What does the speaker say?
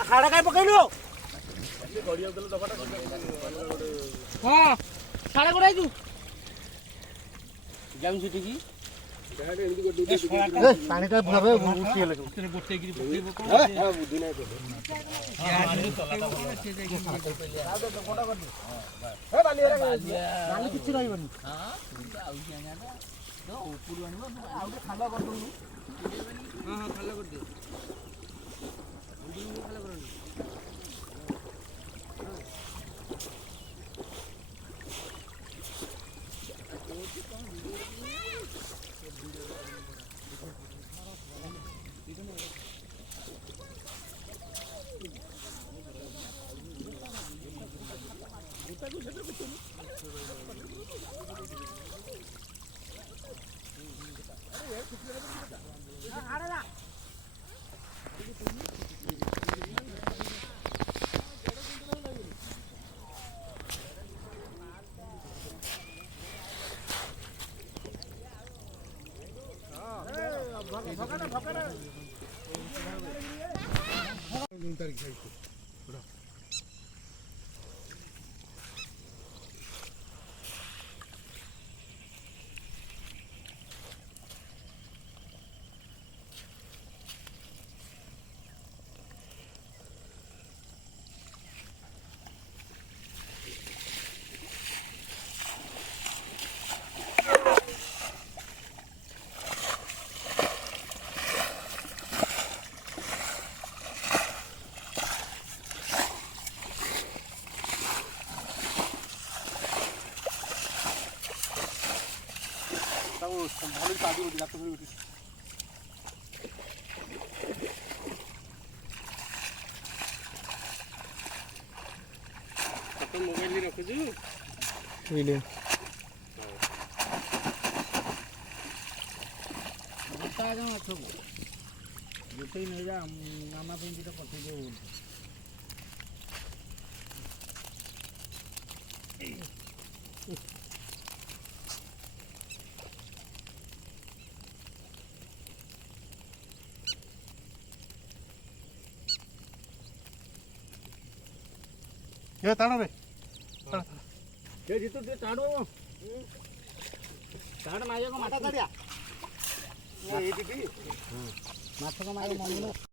खाड़ा काय पकड़लो हाँ खाड़ा कोड़ाई तू जाम छुटी की पानी का भरे उठी ले तेरे गोटे गिरी पकड़बो कोन हां बुद्धि नै को कोटा कर हे बाली रे बाली किछि रहइबनी हां आउछि आना तो ऊपर आनिबो आउ खाला कर दउ हां हां खाला कर दे खाला करनी ভালো কাজে উঠে যাচ্ছে উঠে তো মোবাইল নি রাখুଛୁ বুঝলে গোটা গাଁ ଅଛୁ ଗୋଟେଇ ନେଇ ଯା ମାମା ପାଇଁ ଦିଟା ପଠେଇ ଦେଉ ये ताड़ो रे ये जीतू दे ताड़ो ताड़ माया को माथा ताड़िया ये दीदी माथा को माया मन